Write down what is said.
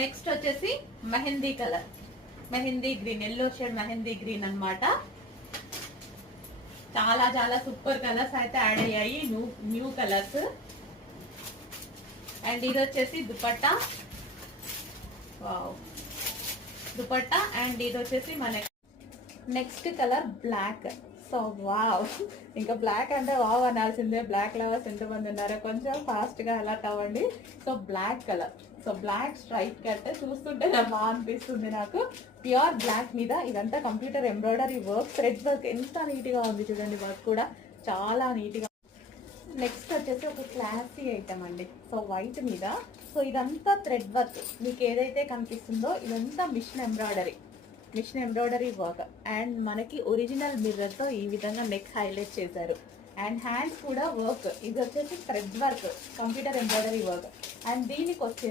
Next వచ్చేసి mehndi colour, mehndi green, yellow shade mehndi green అన్నమాట. చాలా చాలా సూపర్ కలర్స్ అయితే యాడ్ అయ్యాయి, న్యూ కలర్స్. అండ్ ఇది వచ్చేసి దుపట్టా, వావ్ దుపట్టా. అండ్ ఇది వచ్చేసి మన next colour black. So wow, ఇంకా బ్లాక్ అంటే వావ్ అనాల్సిందే. బ్లాక్ లవర్స్ ఎంతమంది ఉన్నారో కొంచెం ఫాస్ట్గా అలర్ట్ అవ్వండి. So black colour, so black straight cut చూస్తుంటే బాగా అనిపిస్తుంది నాకు. ప్యూర్ బ్లాక్ మీద ఇదంతా computer embroidery work, thread work ఎంత నీట్గా ఉంది చూడండి, వర్క్ కూడా చాలా నీట్గా. నెక్స్ట్ వచ్చేసి ఒక క్లాసీ ఐటమ్ అండి. సో వైట్ మీద, సో ఇదంతా థ్రెడ్ వర్క్, మీకు ఏదైతే కనిపిస్తుందో ఇదంతా మిషన్ ఎంబ్రాయిడరీ వర్క్. అండ్ మనకి ఒరిజినల్ మిర్రర్తో ఈ విధంగా నెక్ హైలైట్ చేశారు. అండ్ హ్యాండ్స్ కూడా వర్క్, ఇది వచ్చేసి thread work, computer embroidery work. And దీనికి వచ్చేసి